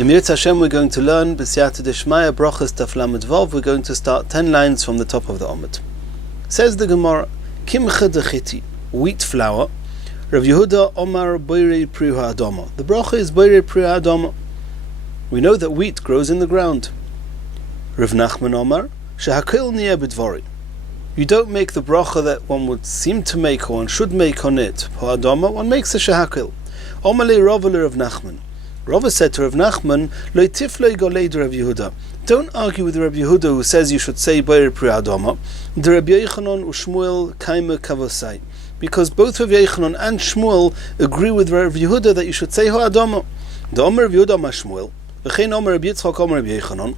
In Mirz Hashem, we're going to learn B'siyata Deshmaya Brachas Daf Lamed Vav. We're going to start 10 lines from the top of the Omid. Says the Gemara, Kimcha dechiti, wheat flour. Rav Yehuda Omar Boirei Priha Adama. The bracha is Boirei Priha Adama. We know that wheat grows in the ground. Rav Nachman Omar Shehakil Niyeh B'dvari. You don't make the bracha that one would seem to make or one should make on it. Adama, one makes a shehakil. Omalei Rava Rav Nachman. Rava said to Rav Nachman, Lo tifloi golei Rav Yehuda. Don't argue with Rav Yehuda who says you should say Boirei Priha Adama. The Rabbi Yochanan u'Shmuel kaima kavosai. Because both Rav Yochanan and Shmuel agree with Rav Yehuda that you should say Ha'adama. The Omer Rav Yehuda Amar Shmuel, v'chein Omer Rabbi Yitzchak Omer Rabbi Yochanan,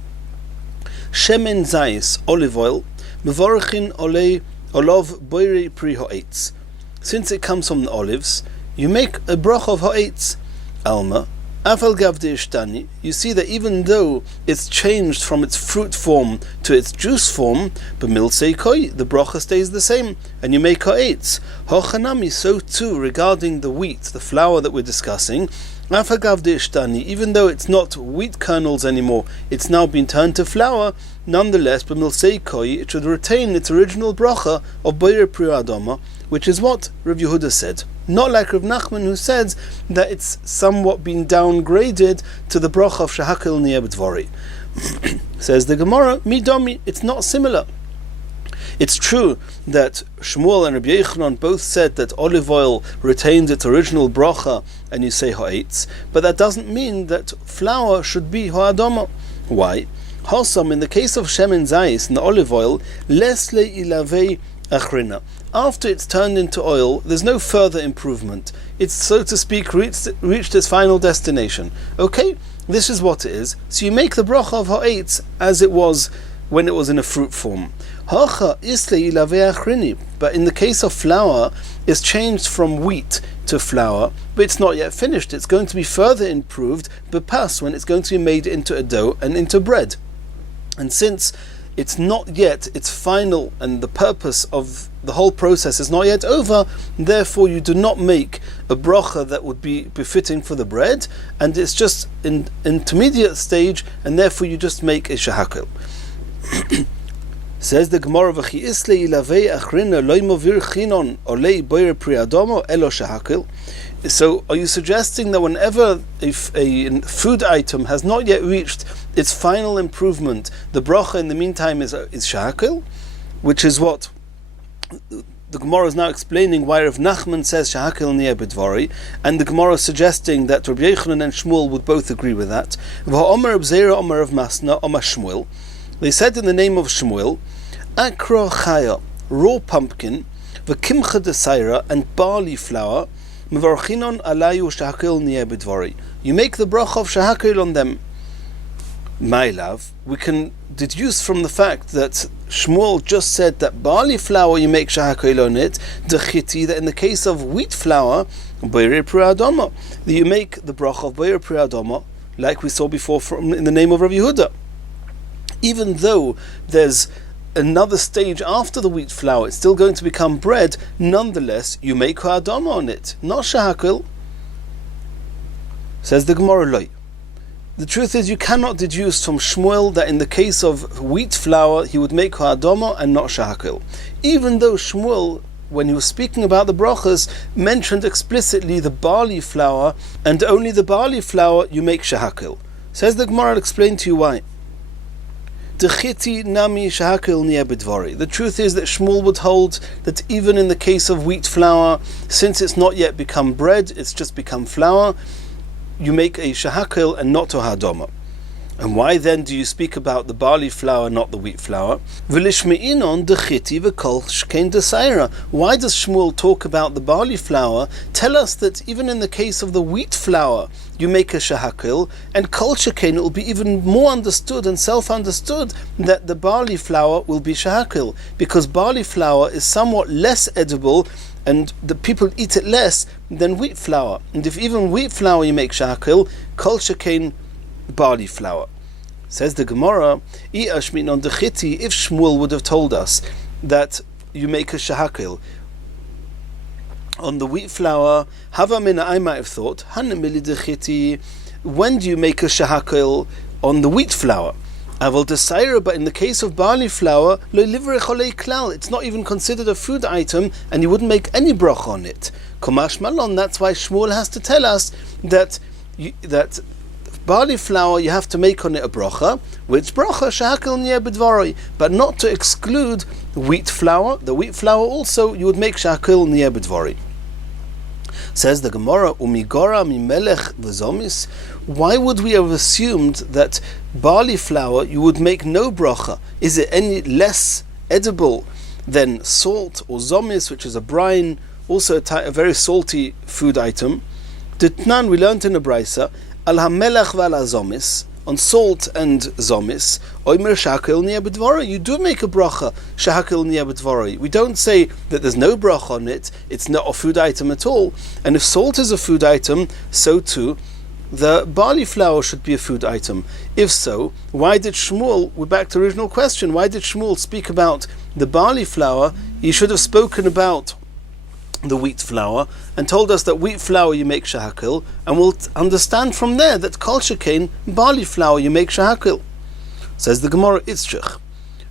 Shemen Zayis, olive oil, mevorachin olei olov Boirei Pri Ha'etz. Since it comes from the olives, you make a brach of ha'etz. Alma, Afal Gavde Ishtani, you see that even though it's changed from its fruit form to its juice form, but milsei koi, the bracha stays the same, and you make ha'etz. Hochanami, so too regarding the wheat, the flour that we're discussing, Afal Gavde Ishtani, even though it's not wheat kernels anymore, it's now been turned to flour, nonetheless, but milsei koi, it should retain its original bracha of Boirei Priha Adama, which is what Rav Yehuda said. Not like Rav Nachman who says that it's somewhat been downgraded to the bracha of Shehakil Niyeh B'dvari. Says the Gemara, Midomi, it's not similar. It's true that Shmuel and Rabbi Yochanan both said that olive oil retains its original bracha and you say ha'etz, but that doesn't mean that flour should be ha'adama. Why? Hosam, in the case of Shemen Zayis and the olive oil, lesle ilavei achrina. After it's turned into oil, there's no further improvement. It's, so to speak, reached its final destination. Okay, this is what it is. So you make the bracha of ha'etz as it was when it was in a fruit form. Hacha isle ilavei achrini. But in the case of flour, it's changed from wheat to flour, but it's not yet finished. It's going to be further improved, bepas, when it's going to be made into a dough and into bread. And since it's not yet its final, and the purpose of the whole process is not yet over, therefore you do not make a bracha that would be befitting for the bread, and it's just in intermediate stage, and therefore you just make a shehakil. Says the Gemara, V'chi isle ilavei achrina loy movir chinon olei Boirei Priha Adama elo shehakil. So are you suggesting that whenever a food item has not yet reached its final improvement, the bracha in the meantime is shehakil? Which is what the Gemara is now explaining why Rav Nachman says Shehakil Niyeh B'dvari, and the Gemara is suggesting that Rabbi Yochanan and Shmuel would both agree with that. V'ha'omer B'zeira Omer of Masna Omer Shmuel. They said in the name of Shmuel, Akra Chaya, raw pumpkin, v'kimcha desaira, and barley flour, mevarchinon alayu Shehakil Niyeh B'dvari. You make the bracha of Shehakil on them. My love, we can deduce from the fact that Shmuel just said that barley flour you make shehakil on it, dechiti, that in the case of wheat flour, Boirei Priha Adama, that you make the bracha of Boirei Priha Adama, like we saw before in the name of Rav Yehuda. Even though there's another stage after the wheat flour, it's still going to become bread, nonetheless you make ha'adama on it, not shehakil. Says the Gemara Loi. The truth is, you cannot deduce from Shmuel that in the case of wheat flour, he would make ha'adama and not shehakil. Even though Shmuel, when he was speaking about the brachas, mentioned explicitly the barley flour, and only the barley flour you make shehakil. Says the Gemara, I'll explain to you why. Dechiti nami shehakil niyeh b'dvari. The truth is that Shmuel would hold that even in the case of wheat flour, since it's not yet become bread, it's just become flour, you make a shehakil and not a ha'adama. And why then do you speak about the barley flour, not the wheat flour? V'lishme'inon dechiti v'kol shkein desaira. Why does Shmuel talk about the barley flour? Tell us that even in the case of the wheat flour, you make a shehakil, and kol shkein, it will be even more understood and self-understood that the barley flour will be shehakil, because barley flour is somewhat less edible, and the people eat it less than wheat flour. And if even wheat flour you make shehakil, kol shkein barley flour. Says the Gemara, if Shmuel would have told us that you make a shehakil on the wheat flour, Hava mina, I might have thought, when do you make a shahakil on the wheat flour? But in the case of barley flour, it's not even considered a food item, and you wouldn't make any bracha on it. That's why Shmuel has to tell us that barley flour you have to make on it a bracha, which bracha shahakil niyeh b'dvaroi, but not to exclude wheat flour. The wheat flour also you would make shahakil niyeh b'dvaroi. Says the Gemara, umigora mimelech v'zomis. Why would we have assumed that barley flour you would make no bracha? Is it any less edible than salt or zomis, which is a brine, also a very salty food item? Ditnan, we learned in a brisa, al hamelech v'al zomis, on salt and zomis, oimer shahakil niyeh b'dvaroi. You do make a bracha shahakil niyeh b'dvaroi. We don't say that there's no bracha on it, it's not a food item at all. And if salt is a food item, so too the barley flour should be a food item. If so, why did Shmuel, we're back to the original question, why did Shmuel speak about the barley flour? He should have spoken about the wheat flour and told us that wheat flour you make shahakil, and we'll understand from there that kol shekain barley flour you make shahakil. Says the Gemara, Itzchach.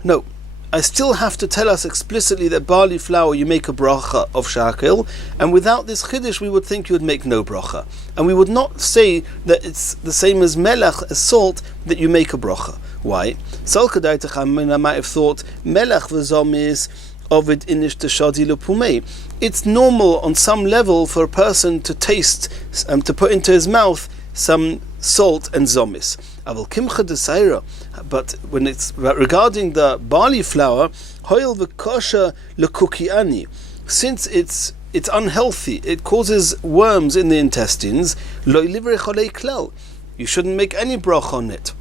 No, I still have to tell us explicitly that barley flour you make a bracha of shahakil, and without this chiddush we would think you would make no bracha, and we would not say that it's the same as melech, as salt, that you make a bracha. Why? I might have thought melech v'zomis ovid inish teshadi lepumei. It's normal on some level for a person to taste, to put into his mouth some salt and zomis. Aval kimcha desaira. But when it's regarding the barley flour, hoil v'kosha lekukiani, since it's unhealthy, it causes worms in the intestines. Lo livre cholei klal. You shouldn't make any brach on it.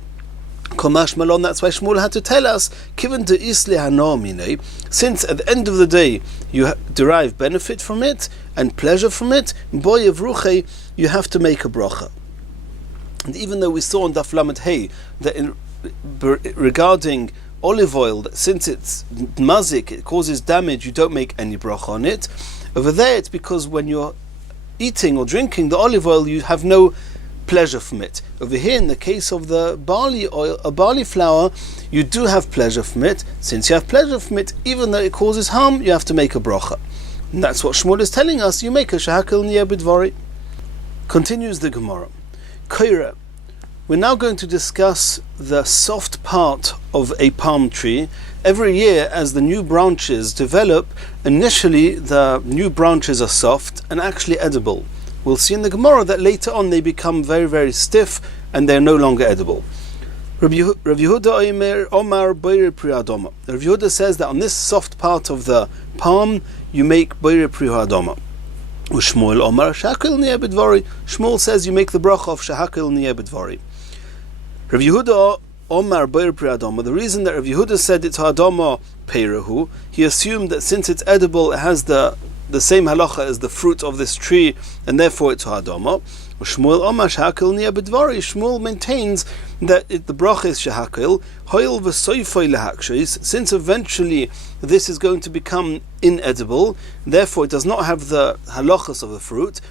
Komash malon. That's why Shmuel had to tell us, given to isle hanomine, since at the end of the day you derive benefit from it and pleasure from it, boy of ruche, you have to make a bracha. And even though we saw in Daf Lamed Hey that regarding olive oil, that since it's mazik, it causes damage, you don't make any bracha on it. Over there, it's because when you're eating or drinking the olive oil, you have no pleasure from it. Over here, in the case of the barley oil, a barley flour, you do have pleasure from it. Since you have pleasure from it, even though it causes harm, you have to make a bracha. And that's what Shmuel is telling us. You make a shahakil niyeh b'dvaroi. Continues the Gemara. Koira. We're now going to discuss the soft part of a palm tree. Every year, as the new branches develop, initially the new branches are soft and actually edible. We'll see in the Gemara that later on they become very, very stiff and they're no longer edible. Rav Yehuda Omar Boire Pri Adoma. Rav Yehuda says that on this soft part of the palm you make Boire Pri Adoma. Shmuel Omar Shahakil Niyeh b'dvaroi. Shmuel says you make the bracha of Shahakil Niyeh b'dvaroi. Rav Yehuda Omar Boire Pri Adoma. The reason that Rav Yehuda said it's Hadoma Peirehu, he assumed that since it's edible, it has the same halacha as the fruit of this tree, and therefore it's Hadoma. Shmuel Omar Shahakil Niyeh b'dvaroi. Shmuel maintains that the bracha is Shahakil, Hoil v'soifoi lehakshis, since eventually this is going to become inedible, therefore it does not have the halachas of the fruit.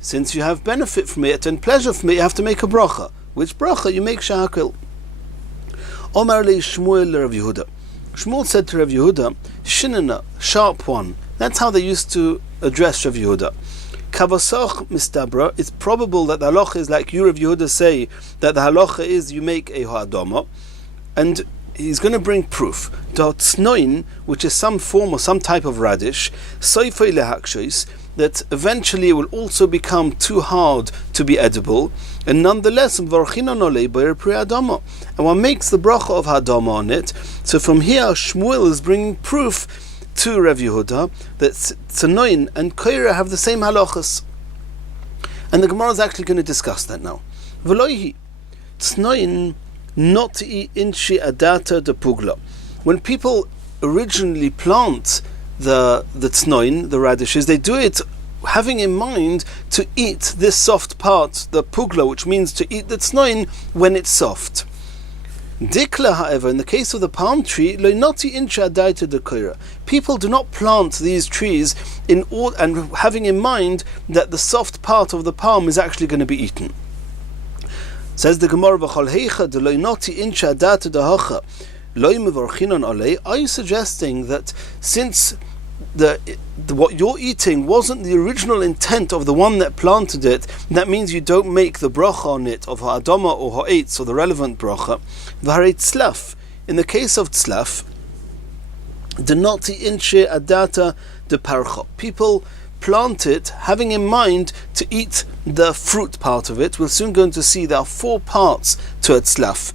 Since you have benefit from it and pleasure from it, you have to make a bracha. Which bracha? You make Shahakil. Omar le Shmuel Rav Yehuda. Shmuel said to Rav Yehuda, Shinana, sharp one. That's how they used to address Rav Yehuda. Kavasach mistabra. It's probable that the halacha is like you, Rav Yehuda, say that the halacha is you make a ha'adama, and he's going to bring proof. Tznoin, which is some form or some type of radish, soifei lehakshis, that eventually it will also become too hard to be edible, and nonetheless, and one makes the bracha of hadama on it. So from here, Shmuel is bringing proof to Rav Yehuda that Tznoin and Koira have the same halachas. And the Gemara is actually going to discuss that now. V'loihi, Tznoin noti inshi adata de pugla. When people originally plant the tznoin, the radishes, they do it having in mind to eat this soft part, the pugla, which means to eat the tznoin when it's soft. Dikla, however, in the case of the palm tree, loinoti incha adaita de koira. People do not plant these trees and having in mind that the soft part of the palm is actually going to be eaten. Says the Gemara, "V'chol heicha deloy noti insha adata dahacha loy mevorchinon olei." Are you suggesting that since what you're eating wasn't the original intent of the one that planted it, that means you don't make the bracha on it of ha'adama or ha'etz or the relevant bracha? V'harei tzlaf. In the case of tzlaf, denoti inshe adata de parcha. People plant it having in mind to eat the fruit part of it. We're soon going to see there are 4 parts to a tzlaf.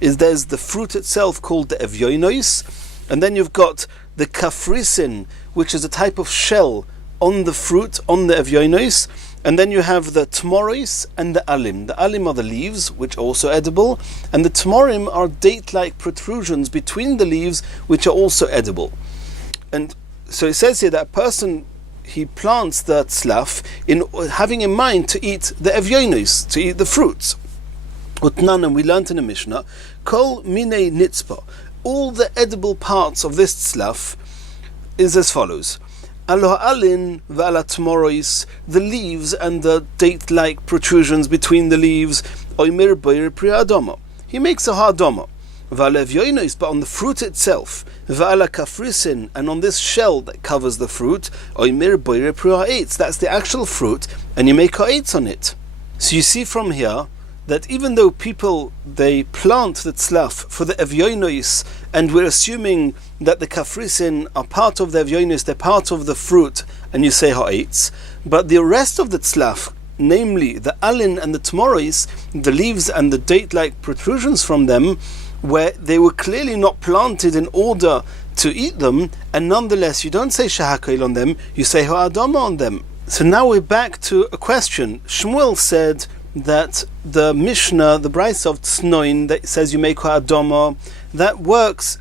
There's the fruit itself called the evyoinois, and then you've got the kafrisin, which is a type of shell on the fruit, on the evyoinois, and then you have the tmoris and the alim. The alim are the leaves, which are also edible, and the tmorim are date-like protrusions between the leaves, which are also edible. And so it says here that a person, he plants the tzlaf having in mind to eat the evyonos, to eat the fruits. Utnan, and we learned in the Mishnah, kol minei nitzpa, all the edible parts of this tzlaf is as follows: alo ha'alin v'ala tmorois, the leaves and the date-like protrusions between the leaves, oimir boir priadoma, he makes a ha'adoma. V'ala evyonos, but on the fruit itself, v'ala kafrisin, and on this shell that covers the fruit, oimir boire pri'ha'etz, that's the actual fruit, and you make ha'etz on it. So you see from here that even though people, they plant the tzlaf for the evyonos, and we're assuming that the kafrisin are part of the evyonos, they're part of the fruit, and you say ha'etz, but the rest of the tzlaf, namely the alin and the tmoris, the leaves and the date-like protrusions from them, where they were clearly not planted in order to eat them, and nonetheless you don't say shahakil on them, you say ha'adama on them. So now we're back to a question. Shmuel said that the Mishnah, the Brisa of Tznoin, that says you make ha'adama, that works,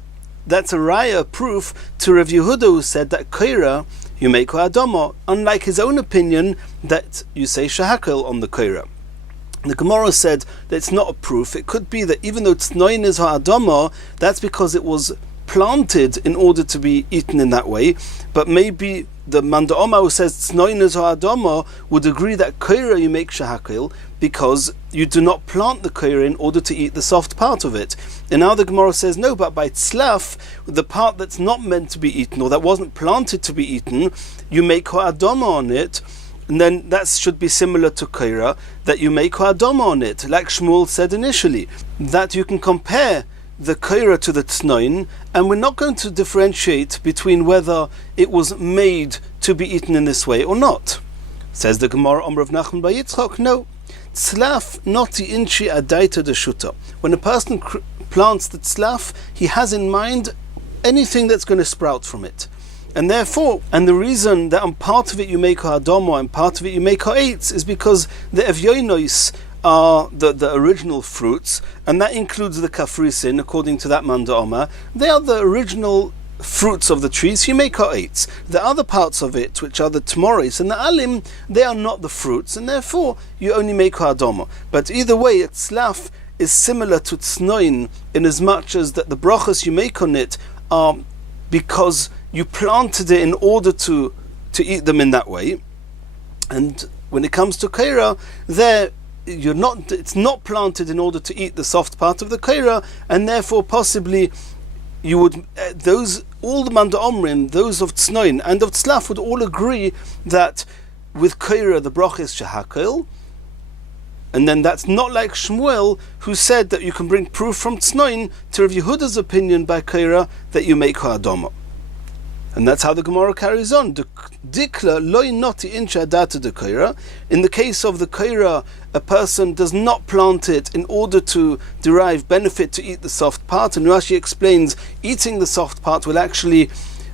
that's a raya proof to Rav Yehuda, who said that koira, you make ha'adama, unlike his own opinion that you say shahakil on the koira. The Gemara said that it's not a proof. It could be that even though tznoin is ha'adama, that's because it was planted in order to be eaten in that way. But maybe the Manda'oma who says tznoin is ha'adama would agree that koira you make shahakil because you do not plant the koira in order to eat the soft part of it. And now the Gemara says no, but by tzlaf, the part that's not meant to be eaten or that wasn't planted to be eaten, you make ha'adama on it. And then that should be similar to koira, that you make ha'adama on it, like Shmuel said initially, that you can compare the koira to the tznoin, and we're not going to differentiate between whether it was made to be eaten in this way or not. Says the Gemara, Amr of Nachman by Yitzchak, no. Tzlaf noti inchi adaita deshuta. When a person plants the tzlaf, he has in mind anything that's going to sprout from it. And therefore, and the reason that on part of it you make ha'adama and part of it you make ha'etz is because the evyonos are the original fruits, and that includes the kafrisin, according to that Manda'oma. They are the original fruits of the trees, so you make ha'etz. The other parts of it, which are the tmoris and the alim, they are not the fruits, and therefore you only make ha'adama. But either way, tzlaf is similar to tznoin in as much as that the brachas you make on it are because you planted it in order to eat them in that way. And when it comes to koira, it's not planted in order to eat the soft part of the koira, and therefore possibly you would all the Manda'omrim, those of Tznoin and of Tzlaf, would all agree that with koira the bracha is shahakil. And then that's not like Shmuel, who said that you can bring proof from Tznoin to Rav Yehuda's opinion by koira that you make ha'adama. And that's how the Gemara carries on. Dikla loy noti insha data de koira. In the case of the koira, a person does not plant it in order to derive benefit to eat the soft part. And Rashi explains, eating the soft part will actually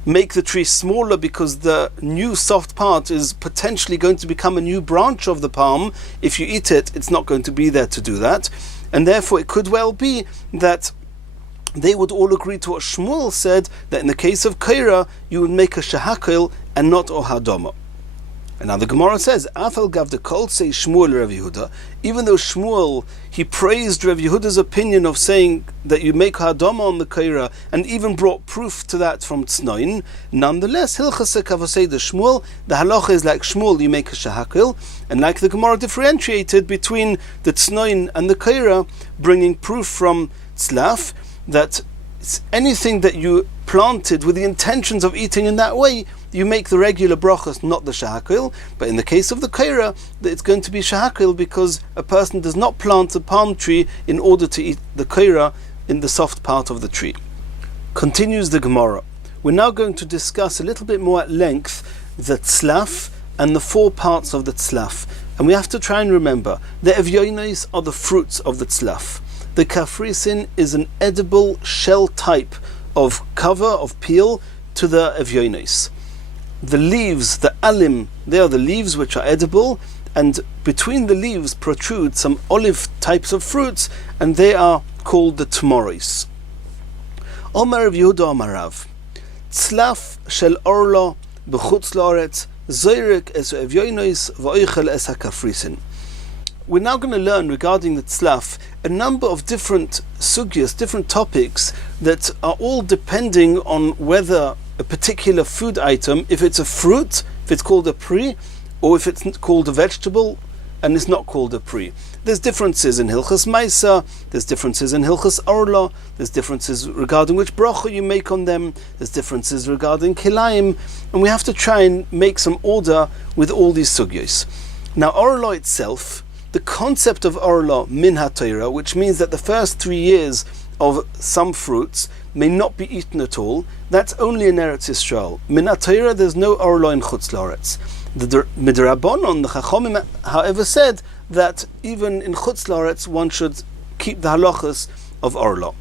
make the tree smaller because the new soft part is potentially going to become a new branch of the palm. If you eat it, it's not going to be there to do that. And therefore it could well be that they would all agree to what Shmuel said, that in the case of koira, you would make a shahakil and not ohadoma. And now the Gemara says, Afal gav the kol say Shmuel Rav Yehuda, even though Shmuel, he praised Rav Yehuda's opinion of saying that you make hadama on the kaira, and even brought proof to that from Tznoin, nonetheless, Hilchas Kavosei the Shmuel, the halacha is like Shmuel, you make a shahakil, and like the Gemara differentiated between the Tznoin and the kaira, bringing proof from Tzlaf, that it's anything that you planted with the intentions of eating in that way, you make the regular brachas, not the shahakil. But in the case of the kaira, it's going to be shahakil because a person does not plant a palm tree in order to eat the kaira in the soft part of the tree. Continues the Gemara. We're now going to discuss a little bit more at length the tzlaf and the four parts of the tzlaf. And we have to try and remember, the evyonos are the fruits of the tzlaf. The kafrisin is an edible shell type of cover, of peel, to the evyonos. The leaves, the alim, they are the leaves which are edible, and between the leaves protrude some olive types of fruits, and they are called the tmoros. Omar Rav Yehuda Omar Rav, tzlaf shel orlo b'chutz la'aretz zoyrek es evyonos v'oichel es hakafrisin. We're now going to learn regarding the tzlaf a number of different sugyas, different topics that are all depending on whether a particular food item, if it's a fruit, if it's called a pri, or if it's called a vegetable and it's not called a pri. There's differences in Hilchas Maisa, there's differences in Hilchas Orla, there's differences regarding which bracha you make on them, there's differences regarding kilayim, and we have to try and make some order with all these sugyos. Now Orla itself, the concept of Orla min ha-Torah, which means that the first 3 years of some fruits may not be eaten at all, that's only in Eretz Yisrael. Min ha-Torah, there's no Orla in Chutz La'aretz. The Midrabanon, the Chachomim, however, said that even in Chutz La'aretz one should keep the halachas of Orla.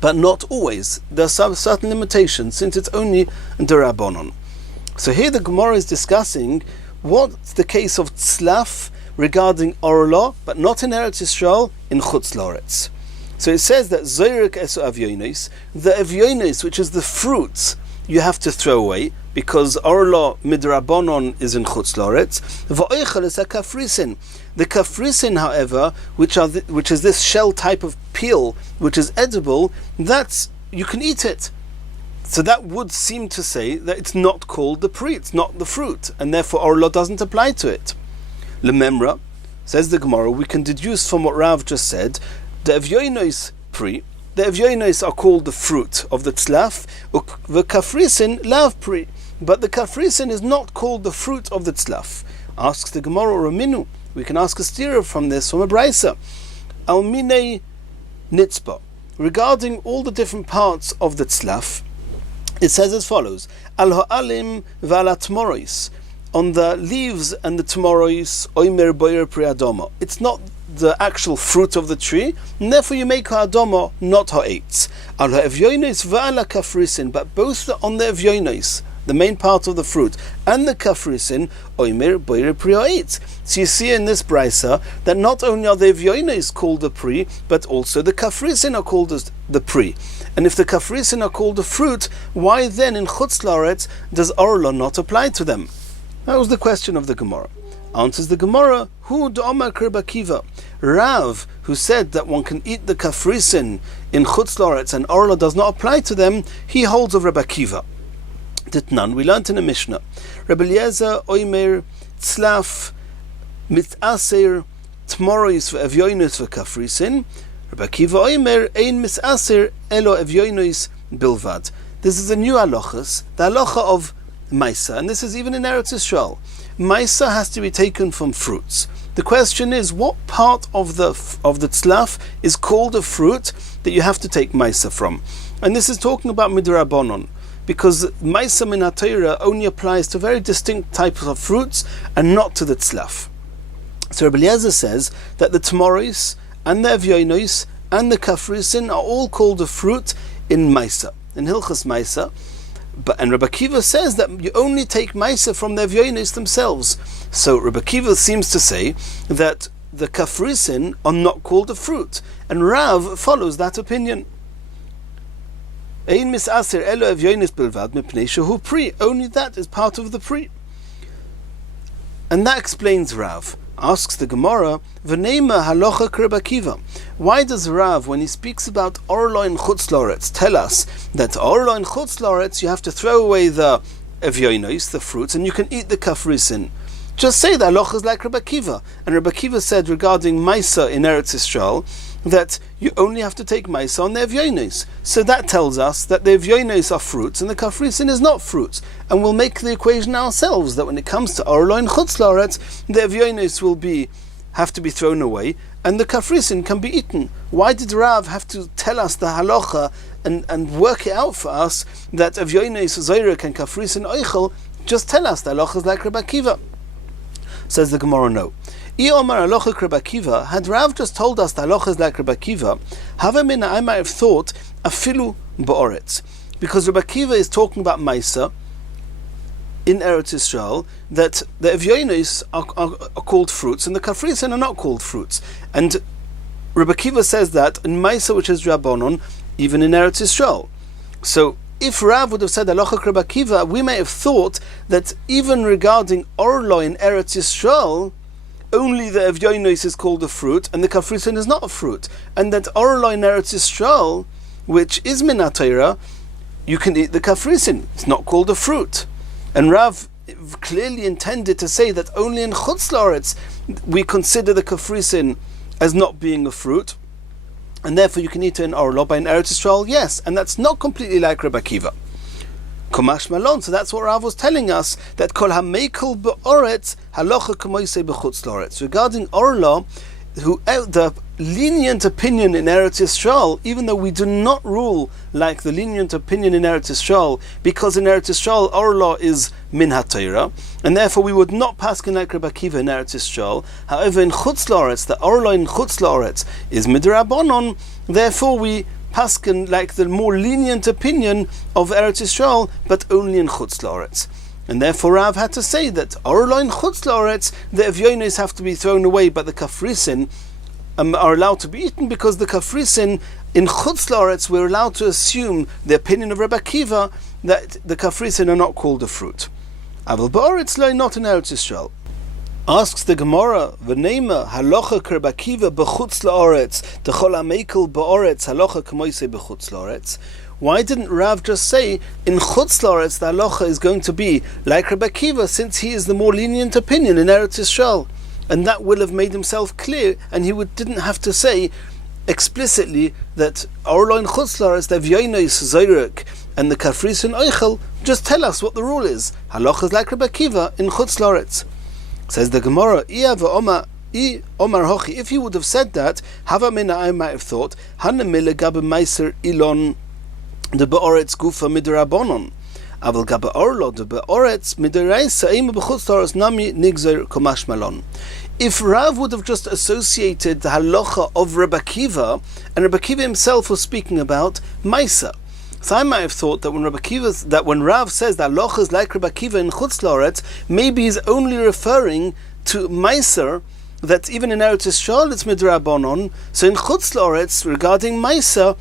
But not always. There are some certain limitations, since it's only Derabanon. So here the Gemara is discussing what's the case of tzlaf regarding Orla, but not in Eretz Yisrael, in Chutz La'aretz. So it says that Zoyrek esu avyonos, the avyonos, which is the fruits, you have to throw away, because Orla midrabanon is in Chutz La'aretz. V'oichel es hakafrisin. The kafrisin, however, which is this shell type of peel, which is edible, that's, you can eat it. So that would seem to say that it's not called the pri, it's not the fruit, and therefore Orla doesn't apply to it. Lememra, says the Gemara, we can deduce from what Rav just said, the evyonos pri, the evyonos are called the fruit of the tzlaf, the kafrisin lav pri, but the kafrisin is not called the fruit of the tzlaf. Asks the Gemara Raminu, we can ask a stira from this, from a brisa. Alminei nitzba, regarding all the different parts of the tzlaf, it says as follows: Al ha'alim v'al ha'tmoros, on the leaves and the tmoros, oimer boyer pri adoma. It's not the actual fruit of the tree, and therefore you make ha'adoma, not ha'etz. Al ha'evyonos v'al ha'kafrisin, but both on the evyonos, the main part of the fruit, and the kafrisin, oimer boyer pri ha'etz. So you see in this brisa that not only are the evyonos called the pri, but also the kafrisin are called as the pri. And if the kafrisin are called the fruit, why then in Chutz La'aretz does Orla not apply to them? That was the question of the Gemara. Answers the Gemara, Hu d'Omar Rabbi Akiva. Rav, who said that one can eat the kafrisin in Chutz La'aretz and Orla does not apply to them, he holds of Rabbi Akiva. Ditnan, we learnt in a Mishnah. Rabbi Eliezer oimer tzlaf mit'aser tmoros ve'evyonos ve'kafrisin. Rabbi Akiva oimer ein misaser elo evyonos bilvad. This is a new halachas, the halacha of Maisa, and this is even in Eretz Yisrael. Maisa has to be taken from fruits. The question is, what part of the tzlaf is called a fruit that you have to take Maisa from? And this is talking about midrabanon, because Maisa min ha-Torah only applies to very distinct types of fruits and not to the tzlaf. So Rabbi Eliezer says that the tmoros and the evyonos and the kafrisin are all called a fruit in Maisa, in Hilchas Maisa. And Rabbi Akiva says that you only take Maisa from the evyonos themselves. So Rabbi Akiva seems to say that the kafrisin are not called a fruit, and Rav follows that opinion. Ein misaser elo evyonos bilvad mipnei shehu pri. Only that is part of the pri. And that explains Rav. Asks the Gemara, V'neima halocha k'Rabbi Akiva. Why does Rav, when he speaks about orlo and chutz loretz, tell us that orlo and chutz loretz you have to throw away the evyonos, the fruits, and you can eat the kafrisin? Just say that halacha is like Rabbi Akiva. And Rabbi Akiva said regarding Maisa in Eretz Yisrael that you only have to take Maisa on the evyonos. So that tells us that the evyonos are fruits and the kafrisin is not fruits. And we'll make the equation ourselves that when it comes to orlo and chutz loretz, the evyonos will have to be thrown away and the kafrisin can be eaten. Why did Rav have to tell us the halacha and work it out for us that evyonos, zoyrek and kafrisin oichel? Just tell us the halacha is like Rabbi Akiva. Says the Gemara, no. Had Rav just told us the halacha is like Rabbi Akiva, I might have thought afilu ba'oretz, because Rabbi Akiva is talking about Maisa in Eretz Yisrael, that the evyonos are called fruits and the kafrisin are not called fruits. And Rabbi Akiva says that in Maisa, which is Rabbanon, even in Eretz Yisrael. So if Rav would have said halacha Rabbi Akiva, we may have thought that even regarding orlo in Eretz Yisrael, only the evyonos is called a fruit and the kafrisin is not a fruit, and that orlo in Eretz Yisrael, which is min haTorah, you can eat the kafrisin. It's not called a fruit. And Rav clearly intended to say that only in chutz loretz we consider the kafrisin as not being a fruit, and therefore you can eat it in orlo, but in Eretz Yisrael, yes, and that's not completely like Rabbi Akiva. Kumash malon. So that's what Rav was telling us, that kol hamekel be'oretz halacha k'moisei b'chutz loretz. Regarding orlo, the lenient opinion in Eretz Yisrael, even though we do not rule like the lenient opinion in Eretz Yisrael, because in Eretz Yisrael orlo is min haTorah, and therefore we would not paskin like Rabbi Akiva in Eretz Yisrael. However, in chutz loretz, the orlo in chutz loretz is midrabanon, therefore we paskin like the more lenient opinion of Eretz Yisrael, but only in chutz loretz. And therefore Rav had to say that orlo in chutz loretz, the evyonos have to be thrown away, but the kafrisin are allowed to be eaten, because the kafrisin in chutz loretz we're allowed to assume the opinion of Rabbi Akiva that the kafrisin are not called a fruit. Aval ba'oretz lo, not in Eretz Yisrael. Asks the Gemara, V'neima halacha k'Rabbi Akiva b'chutz loretz t'chol hamekel ba'oretz halacha k'moisei b'chutz loretz. Why didn't Rav just say in chutz loretz the halacha is going to be like Rabbi Akiva, since he is the more lenient opinion in Eretz Yisrael? And that will have made himself clear, and he didn't have to say explicitly that orlo in chutz loretz, the evyonos, zoyrek, and the kafrisin oichel. Just tell us what the rule is. Halacha is like Rabbi Akiva in chutz loretz. Says the Gemara, if he would have said that, I might have thought, ilon the be'oretz gufa midrabanon, aval gabe orlo the be'oretz midaraisa ema b'chutz loretz nami nigzer komash malon. If Rav would have just associated the halacha of Rabbi Akiva, and Rabbi Akiva himself was speaking about Maisa, so I might have thought that when Rav says that halacha is like Rabbi Akiva in chutz loretz, maybe he's only referring to Maisa, that even in Eretz Yisrael it's midrabanon. So in chutz loretz, regarding Maisa,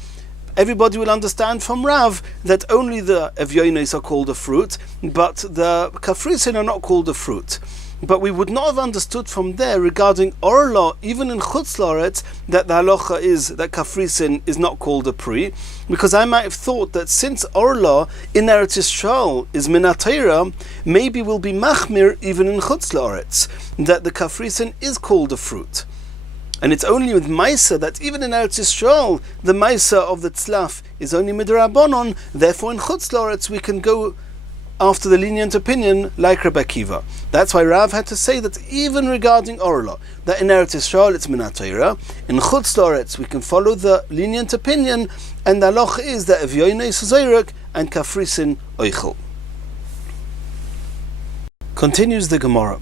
everybody will understand from Rav that only the evyonos are called a fruit, but the kafrisin are not called a fruit. But we would not have understood from there regarding orlo, even in chutz loretz, that the halacha is that kafrisin is not called a pri, because I might have thought that since orlo in Eretz Yisrael is min haTorah, maybe we'll be machmir even in chutz loretz, that the kafrisin is called a fruit. And it's only with Maisa that even in Eretz Yisrael, the Maisa of the tzlaf is only midrabanon, therefore in chutz loretz we can go after the lenient opinion like Rabbi Akiva. That's why Rav had to say that even regarding orlo, that in Eretz Yisrael it's min haTorah, in chutz loretz we can follow the lenient opinion, and the halacha is that evyonos zoyrek and kafrisin oichel. Continues the Gemara.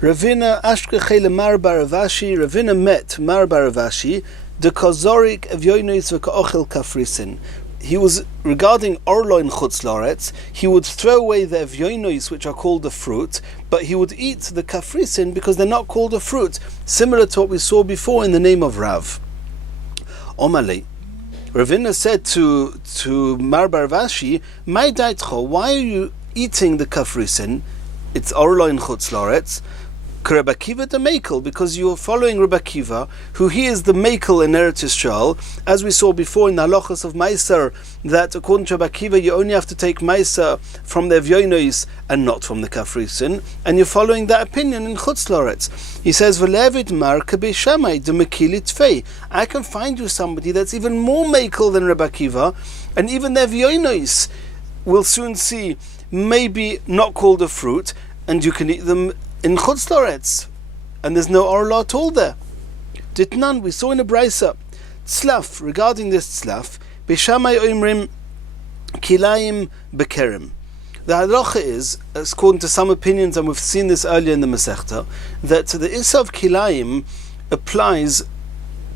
Ravina ashkechele mar baravashi, Ravina met mar baravashi, de kozorik evyonos v'ka'ochel kafrisin. He was regarding orlo in chutz loretz, he would throw away the evyonos, which are called the fruit, but he would eat the kafrisin because they're not called a fruit, similar to what we saw before in the name of Rav. Omale, Ravina said to Mar Barvashi, "My daitcho, why are you eating the kafrisin? It's orlo in chutz loretz. Rabbi Akiva the Mekel, because you are following Rabbi Akiva, who he is the Mekel in Eretz Yisrael, as we saw before in the halachas of Meiser, that according to Rabbi Akiva you only have to take Meiser from the Evyonos and not from the Kafrisin, and you're following that opinion in Chutz Loretz. He says, V'levid mar k'bei Shammai de Mekili Tfei. I can find you somebody that's even more Mekel than Rabbi Akiva, and even the Evyonos we'll soon see maybe not called a fruit, and you can eat them in Chutz Loretz, and there's no orla at all there. Ditnan, we saw in a brisa, tzlaf, regarding this tzlaf, Beishamai oimrim kilayim bekerem. The halacha is, according to some opinions, and we've seen this earlier in the Masechta, that the issa of kilayim applies,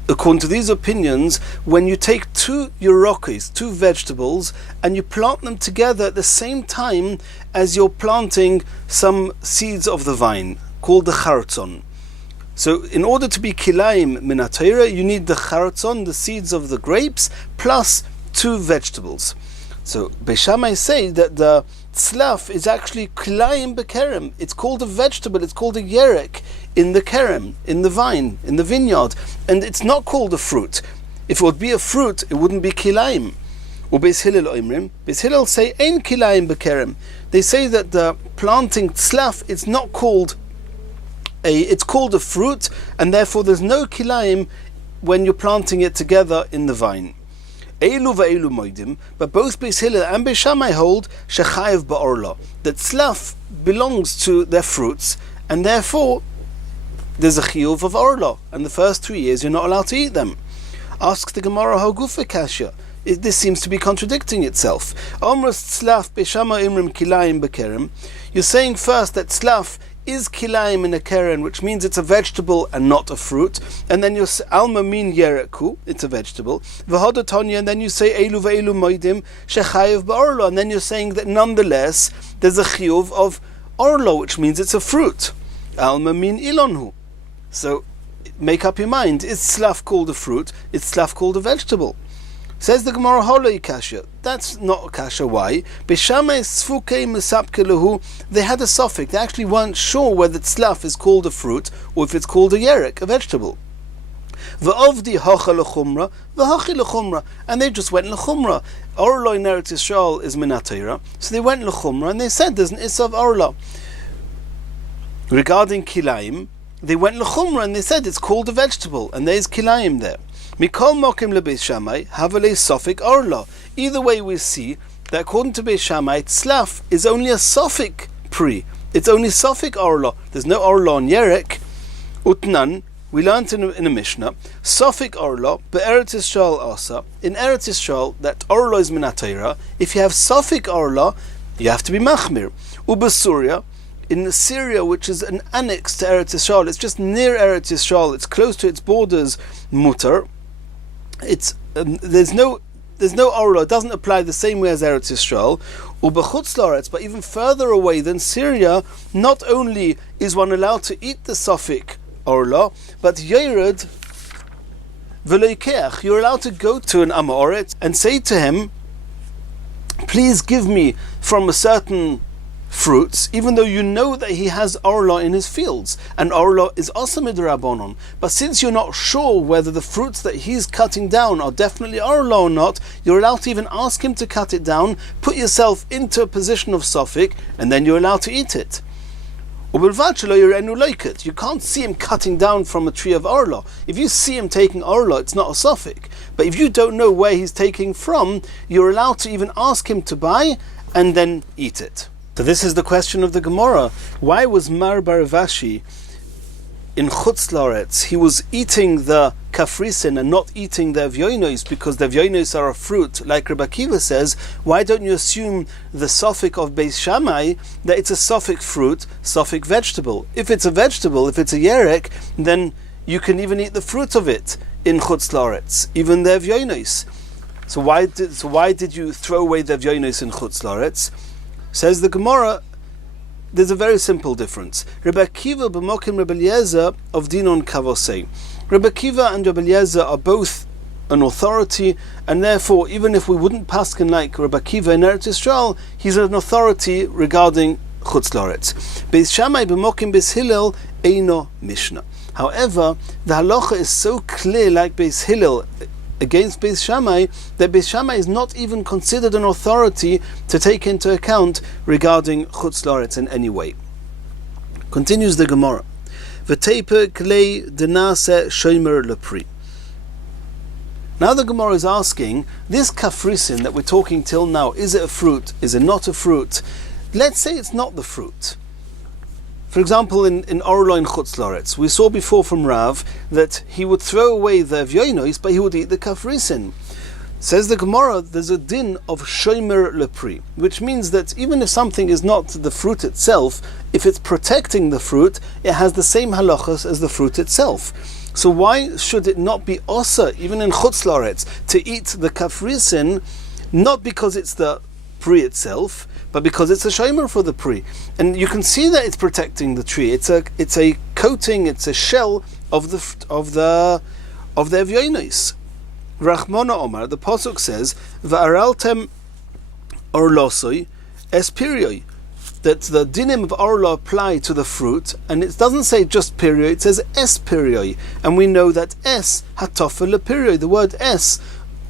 according to these opinions, when you take two yerokis, two vegetables, and you plant them together at the same time as you're planting some seeds of the vine, called the chartzon. So in order to be kilayim min haTorah, you need the chartzon, the seeds of the grapes, plus two vegetables. So Beis Shammai say that the tzlaf is actually kilayim bekerem. It's called a vegetable, it's called a yerek in the kerem, in the vine, in the vineyard, and it's not called a fruit. If it would be a fruit, it wouldn't be kilayim. Beis Hillel oimrim, Beis Hillel say ein kilayim bekerem. They say that the planting tzlaf, it's called a fruit, and therefore there's no kilayim when you're planting it together in the vine. Eilu va'eilu moidim, but both Beis Hillel and Beis Shammai hold shechayev ba'orla, that tzlaf belongs to their fruits, and therefore there's a chiyuv of orla, and the first 3 years you're not allowed to eat them. Asks the Gemara Hagufa Kasha. This seems to be contradicting itself. Omras tzlaf Beis Shammai imrim kilayim bekerem. You're saying first that tzlaf is kilayim in a keren, which means it's a vegetable and not a fruit, and then you say alma min yereku, it's a vegetable, v'hodatonya, and then you say elu ve'elu moidim shechayev ba'orlo, and then you're saying that nonetheless there's a chiyuv of orlo, which means it's a fruit. Alma min ilonhu. So make up your mind, is tzlaf called a fruit? Is tzlaf called a vegetable? Says the Gemara Holoi Kasha. That's not a kasha. Why? They had a suffix. They actually weren't sure whether tzlaf is called a fruit or if it's called a yerek, a vegetable. And they just went l'chumra. Orla in Eretz Yisrael is min haTorah, so they went l'chumra and they said there's an issa of orla. Regarding kilayim, they went l'chumra and they said it's called a vegetable, and there's kilayim there. Mikol mokim leBeis Shammai havale sofik orla. Either way, we see that according to Beis Shammai, tzlaf is only a sofik pri. It's only sofik orla. There's no orla on yerek. Utnan, we learned in a Mishnah, sofik orla be'eretz Yisrael asa. In Eretz Yisrael, that orla is min haTorah. If you have sofik orla, you have to be machmir. Ubesuria, in Syria, which is an annex to Eretz Yisrael, it's just near Eretz Yisrael, it's close to its borders, mutar. It's there's no orla. It doesn't apply the same way as Eretz Yisrael. Ubechutz Loretz, but even further away than Syria, not only is one allowed to eat the sofik orla, but yered v'loikeach. You're allowed to go to an Amoret and say to him, "Please give me from a certain fruits," even though you know that he has orla in his fields, and orla is also midrabanon. But since you're not sure whether the fruits that he's cutting down are definitely orla or not, you're allowed to even ask him to cut it down, put yourself into a position of sofik, and then you're allowed to eat it. You can't see him cutting down from a tree of orla. If you see him taking orla, it's not a sofik. But if you don't know where he's taking from, you're allowed to even ask him to buy and then eat it. So this is the question of the Gemara. Why was Mar Baravashi in Chutz Loretz? He was eating the kafrisin and not eating the evyonos, because the evyonos are a fruit. Like Rabbi Akiva says, why don't you assume the sofik of Beis Shammai that it's a sofik fruit, sofik vegetable? If it's a vegetable, if it's a yerek, then you can even eat the fruit of it in Chutz Loretz, even the evyonos. So why did you throw away the evyonos in Chutz Loretz? Says the Gemara, there's a very simple difference. Rabbi Akiva b'mokim Rabbi Eliezer of Dinon Kavosei. Rabbi Akiva and Rabbi Eliezer are both an authority, and therefore, even if we wouldn't paskin like Rabbi Akiva in Eretz Yisrael, he's an authority regarding Chutz La'aretz. Beis Shammai b'mokim Beis Hillel eino Mishnah. However, the halacha is so clear, like Beis Hillel against Beis Shammai, that Beis Shammai is not even considered an authority to take into account regarding Chutz La'aretz in any way. Continues the Gemara. V'teiper klei denase shomer lepri. Now the Gemara is asking, this kafrisin that we're talking till now, is it a fruit? Is it not a fruit? Let's say it's not the fruit. For example, in Orlo in Chutz La'aretz, we saw before from Rav that he would throw away the vyoinos, but he would eat the kafrisin. Says the Gemara, there's a din of shomer lepri, which means that even if something is not the fruit itself, if it's protecting the fruit, it has the same halachas as the fruit itself. So why should it not be osa, even in Chutz La'aretz, to eat the kafrisin, not because it's the pri itself, but because it's a shomer for the pri? And you can see that it's protecting the tree. It's a coating, it's a shell of the avyonos. Rachmana Omar, the pasuk says, "Va'araltem orlosoi espirioi," that the dinim of orla apply to the fruit, and it doesn't say just perioi, it says espirioi, and we know that es hatofa lepirioi. The word es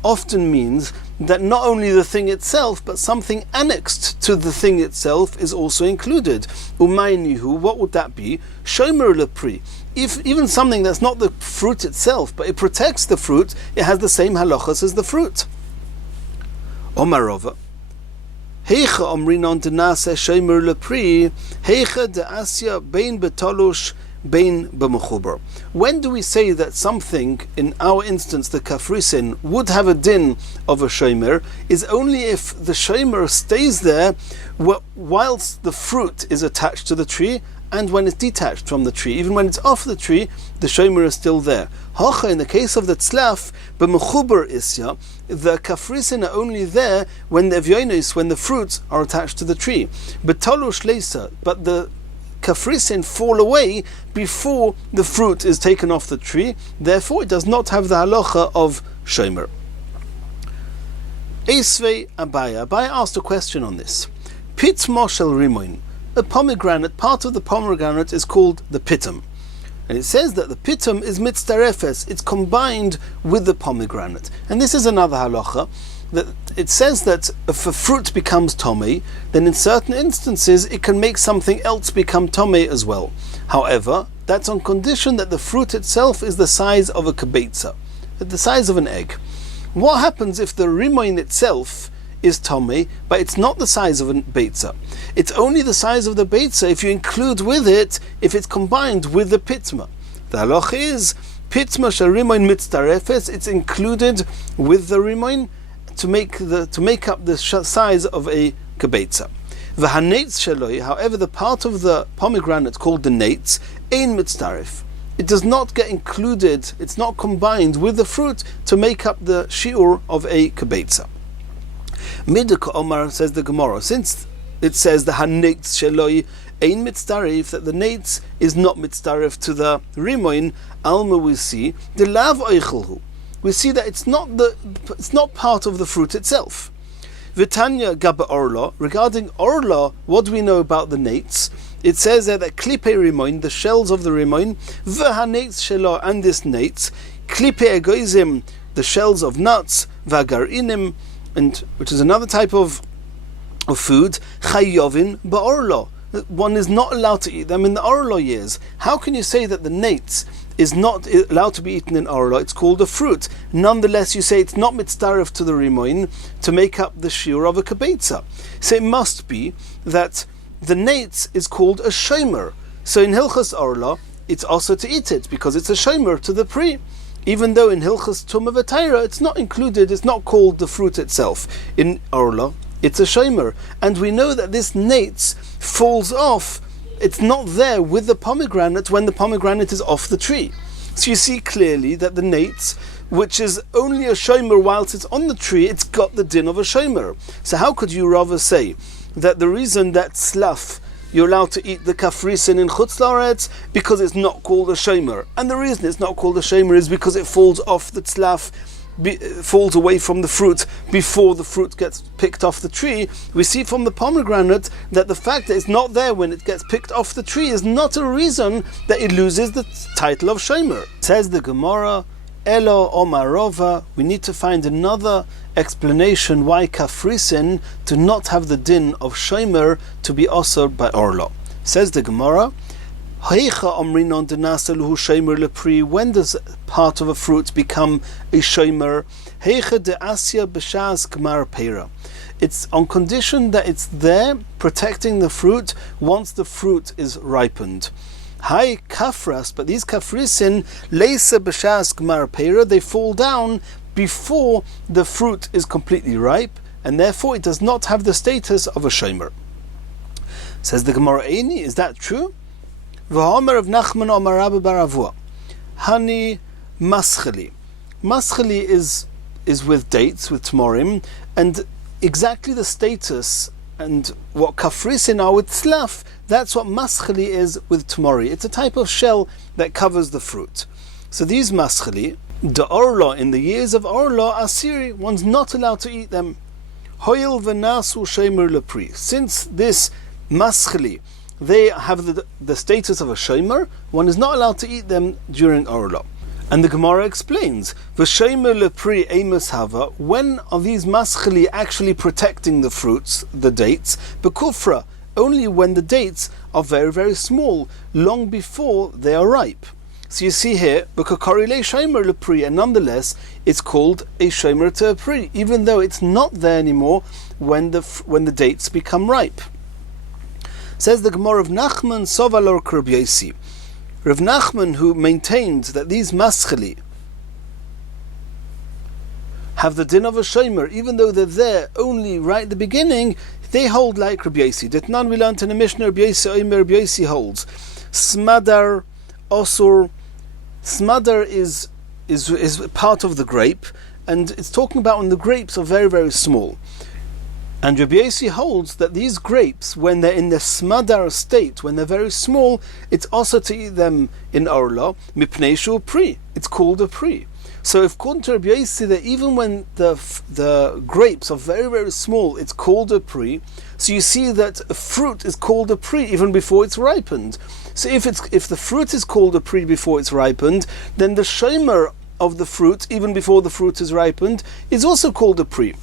often means that not only the thing itself, but something annexed to the thing itself is also included. Umaynihu, what would that be? Shomer lepri. If even something that's not the fruit itself, but it protects the fruit, it has the same halachas as the fruit. Omarova. Heicha omrinon denase shomer lepri, heicha de asya bein betolush bein b'mechuber. When do we say that something, in our instance the kafrisin, would have a din of a shomer, is only if the shomer stays there whilst the fruit is attached to the tree, and when it's detached from the tree. Even when it's off the tree, the shomer is still there. Hacha, in the case of the tzlaf, b'mechuber isya, the kafrisin are only there when the avyonos, when the fruits are attached to the tree. Betolush leisa, but the kafrisin fall away before the fruit is taken off the tree, therefore it does not have the halacha of shomer. Esvei Abaya asked a question on this. Pit moshel rimoin. A pomegranate, part of the pomegranate is called the pitum. And it says that the pitum is mitztarefes, it's combined with the pomegranate. And this is another halacha, that it says that if a fruit becomes tomei, then in certain instances it can make something else become tomei as well. However, that's on condition that the fruit itself is the size of a kibetza, the size of an egg. What happens if the rimoin itself is tomei, but it's not the size of a beitza? It's only the size of the beitza if you include with it, if it's combined with the pitma. The halacha is pitma sharimoin mitztarefes, it's included with the rimoin to make up the size of a kibetza. V'haneitz shaloi, however, the part of the pomegranate called the neitz, ein mitztaref. It does not get included, it's not combined with the fruit to make up the shiur of a kibetza. Miduk Omar, says the Gemara, since it says the haneitz sheloi ein mitztaref, that the neitz is not mitztaref to the rimoin, alma we see the lav oichelhu. We see that it's not part of the fruit itself. Vitanya gaba orla, regarding orla, what do we know about the neitz? It says there that klipe rimoin, the shells of the rimoin, v'haneitz shelo, and this neitz, klipe egoizim, the shells of nuts, v'agarinim, and which is another type of food, chayovin ba'orlo. One is not allowed to eat them in the orlo years. How can you say that the neitz is not allowed to be eaten in orlo? It's called a fruit. Nonetheless, you say it's not mitzdaref to the rimoin to make up the shiur of a kibetza. So it must be that the neitz is called a shomer. So in hilchas orlo, it's also to eat it because it's a shomer to the pri. Even though in hilchas tumah v'tayra it's not included, it's not called the fruit itself. In orlo, it's a shomer, and we know that this neitz falls off. It's not there with the pomegranate when the pomegranate is off the tree. So you see clearly that the neitz, which is only a shomer whilst it's on the tree, it's got the din of a shomer. So how could you rather say that the reason that slaf, you're allowed to eat the kafrisin in Chutz La'aretz because it's not called a shomer, and the reason it's not called a shomer is because it falls off the tzlaf falls away from the fruit before the fruit gets picked off the tree, we see from the pomegranate that the fact that it's not there when it gets picked off the tree is not a reason that it loses the title of shomer. Says the Gemara, Elo Omarova, we need to find another explanation why kafrisin do not have the din of shomer to be also by orlo. Says the Gemara, when does part of a fruit become a shomer? It's on condition that it's there protecting the fruit once the fruit is ripened. Hai kafras, but these kafrisin leisa b'shas gmar pera, they fall down before the fruit is completely ripe, and therefore it does not have the status of a shomer. Says the Gemara, Eini, is that true? V'homer of Nachman Omar Rabbi Baravua, Hani mascheli. Mascheli is with dates, with tmorim, and exactly the status and what kafrisin are with tzlaf, that's what mascheli is with tmori. It's a type of shell that covers the fruit. So these mascheli, the orlo, in the years of orlo, asiri, one's not allowed to eat them. Hoyil v'nasu shemer lepri. Since this mascheli, they have the status of a shomer, one is not allowed to eat them during orlo. And the Gemara explains, V'shomer lepri emes hava, when are these mascheli actually protecting the fruits, the dates? Bekufra, only when the dates are very, very small, long before they are ripe. So you see here, B'kakorile shomer lepri, and nonetheless, it's called a shomer to a pri, even though it's not there anymore when the dates become ripe. Says the Gemara of Nachman Sovalor Krabyaisi. Rav Nachman, who maintained that these mascheli have the din of a shomer, even though they're there only right at the beginning, they hold like Rabbi Yossi. Ditnan we learned in the Mishnah, Rabbi Yossi holds smadar osur. Smadar is part of the grape, and it's talking about when the grapes are very, very small. And Rabbi Yossi holds that these grapes, when they're in the smadar state, when they're very small, it's also to eat them in orla, mipnei shu pri. It's called a pri. So if according to Rabbi Yossi, that even when the grapes are very, very small, it's called a pri. So you see that a fruit is called a pri even before it's ripened. So if the fruit is called a pri before it's ripened, then the shomer of the fruit, even before the fruit is ripened, is also called a pri.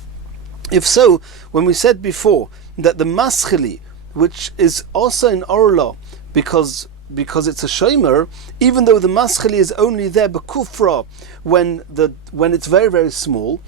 If so, when we said before that the mascheli, which is also in orla because it's a shomer, even though the mascheli is only there bekufra when it's very, very small,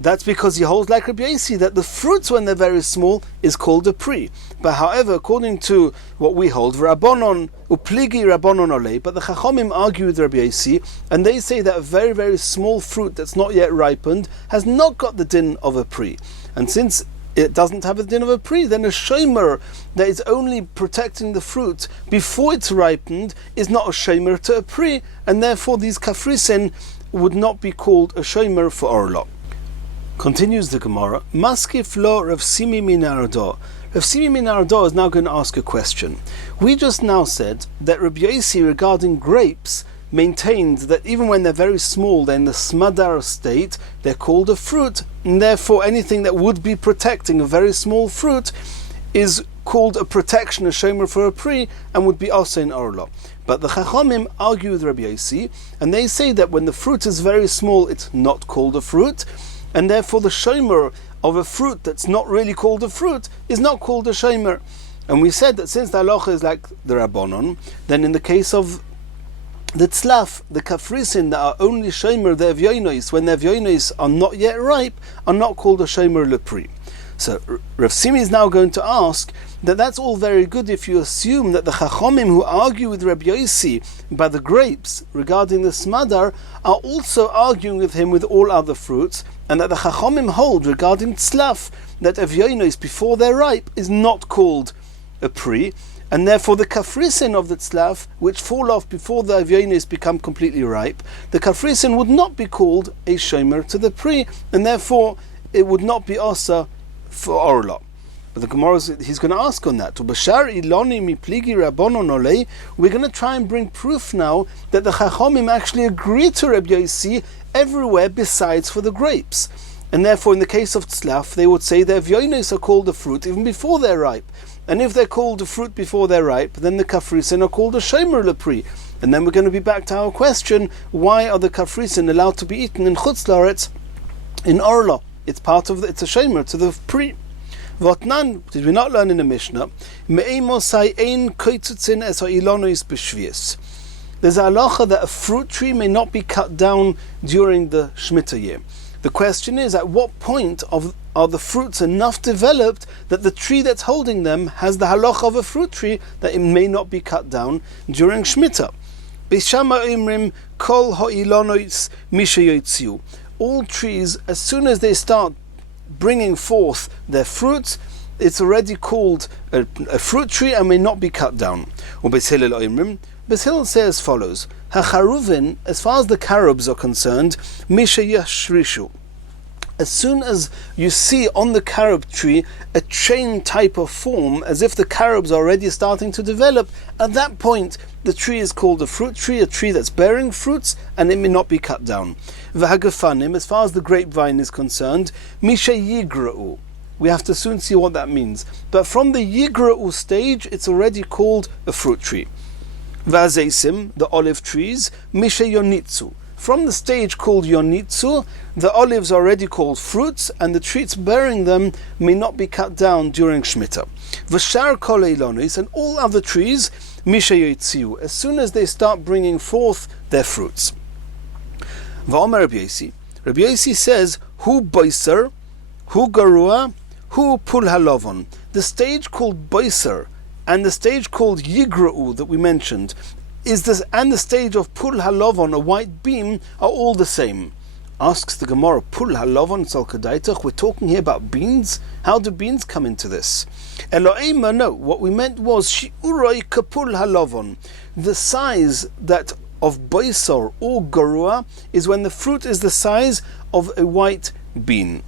that's because he holds like Rabbi Yossi that the fruits when they're very small is called a pri. But however, according to what we hold, Rabbanon upligi Rabbanon olei, but the Chachomim argue with Rabbi Yossi, and they say that a very, very small fruit that's not yet ripened has not got the din of a pri. And since it doesn't have a din of a pri, then a shomer that is only protecting the fruit before it's ripened is not a shomer to a pri, and therefore these kafrisin would not be called a shomer for orla. Continues the Gemara, Maskif lo Rav Simi Minardo. Rav Simi Minardo is now going to ask a question. We just now said that Rabbi Yossi regarding grapes maintained that even when they're very small, they're in the smadar state, they're called a fruit, and therefore anything that would be protecting a very small fruit is called a protection, a shomer for a pri, and would be also in orla. But the Chachomim argue with Rabbi Yossi, and they say that when the fruit is very small, it's not called a fruit, and therefore the shomer of a fruit that's not really called a fruit is not called a shomer. And we said that since the halacha is like the Rabbanon, then in the case of the tzlaf, the kafrisin that are only shomer, the evyonos, when the evyonos are not yet ripe, are not called a shomer lepri. So Rav Simi is now going to ask that that's all very good if you assume that the Chachomim who argue with Rabbi Yossi by the grapes regarding the smadar are also arguing with him with all other fruits, and that the Chachomim hold regarding tzlaf that evyonos before they're ripe is not called a pri, and therefore the kafrisin of the tzlaf, which fall off before the evyonos become completely ripe, the kafrisin would not be called a shomer to the pri, and therefore it would not be asa for orla. But the Gemara, he's going to ask on that. We're going to try and bring proof now that the Chachomim actually agree to Reb Yosi everywhere besides for the grapes. And therefore, in the case of tzlaf, they would say that Evyonos are called a fruit even before they're ripe. And if they're called a fruit before they're ripe, then the kafrisin are called a shomer lepri. And then we're going to be back to our question, why are the kafrisin allowed to be eaten in Chutz La'aretz, in Orla? It's part of it's a shomer to the pri. Votnan, did we not learn in the Mishnah? Me'emosai ein koitzutzin es ha'ilonos b'shvius. There's a halacha that a fruit tree may not be cut down during the Shemitah year. The question is, at what point are the fruits enough developed that the tree that's holding them has the halacha of a fruit tree that it may not be cut down during Shemitah? B'shama imrim kol ha'ilonos mishayoitziu. All trees, as soon as they start bringing forth their fruits, it's already called a fruit tree and may not be cut down. Beis Hillel says as follows: Hacharuvin, as far as the carobs are concerned, mishayashrishu. As soon as you see on the carob tree a chain type of form, as if the carobs are already starting to develop, at that point the tree is called a fruit tree, a tree that's bearing fruits, and it may not be cut down. V'hagafanim, as far as the grapevine is concerned, mishayigra'u. We have to soon see what that means. But from the yigra'u stage, it's already called a fruit tree. V'azeisim, the olive trees, mishayonitzu. From the stage called yonitzu, the olives are already called fruits, and the trees bearing them may not be cut down during Shemitah. V'shar kol eilonis, and all other trees, mishayoitziu, as soon as they start bringing forth their fruits. V'omer Rabbi Yosi says, Hu boiser, hu garua, hu pul halovon. The stage called boiser and the stage called yigra'u that we mentioned is this, and the stage of pul halovon, a white beam, are all the same. Asks the Gemara, pul halovon tzal kadaitach, we're talking here about beans? How do beans come into this? Elo'ema, no, what we meant was shi'uroi kapul halovon. The size that of boisor or garua is when the fruit is the size of a white bean.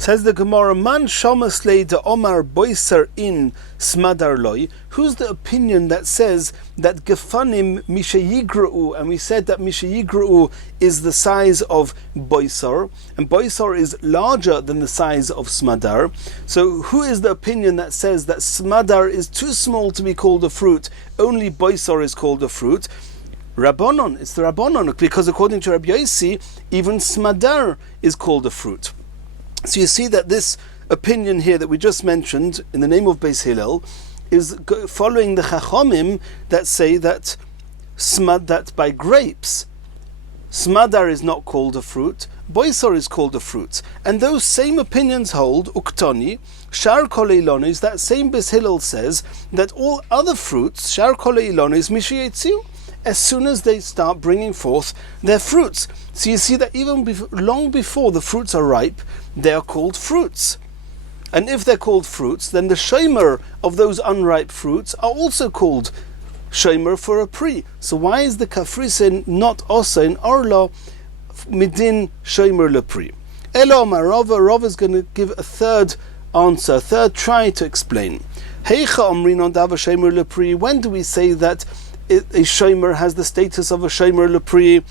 Says the Gemara, Man shomaslei de omar boiser in smadar loy. Who's the opinion that says that gefanim mishayigra'u, and we said that mishayigra'u is the size of boisor, and boisor is larger than the size of smadar. So who is the opinion that says that smadar is too small to be called a fruit, only boisor is called a fruit? Rabbanon, it's the Rabbanon, because according to Rabbi Yosi, even smadar is called a fruit. So you see that this opinion here that we just mentioned in the name of Beis Hillel is following the Chachomim that say that that by grapes, smadar is not called a fruit, boisor is called a fruit. And those same opinions hold, uktoni, shar kol eilonis, that same Beis Hillel says that all other fruits, shar kol eilonis mishietziu, as soon as they start bringing forth their fruits. So you see that even long before the fruits are ripe, they are called fruits. And if they're called fruits, then the shomer of those unripe fruits are also called shomer for a pri. So why is the kafrisin not also in orla midin shomer lepri? Elo marava, Rav is going to give a third answer, a third try to explain. Heicha omrin on dava shomer lepri. When do we say that a shomer has the status of a shomer lepri?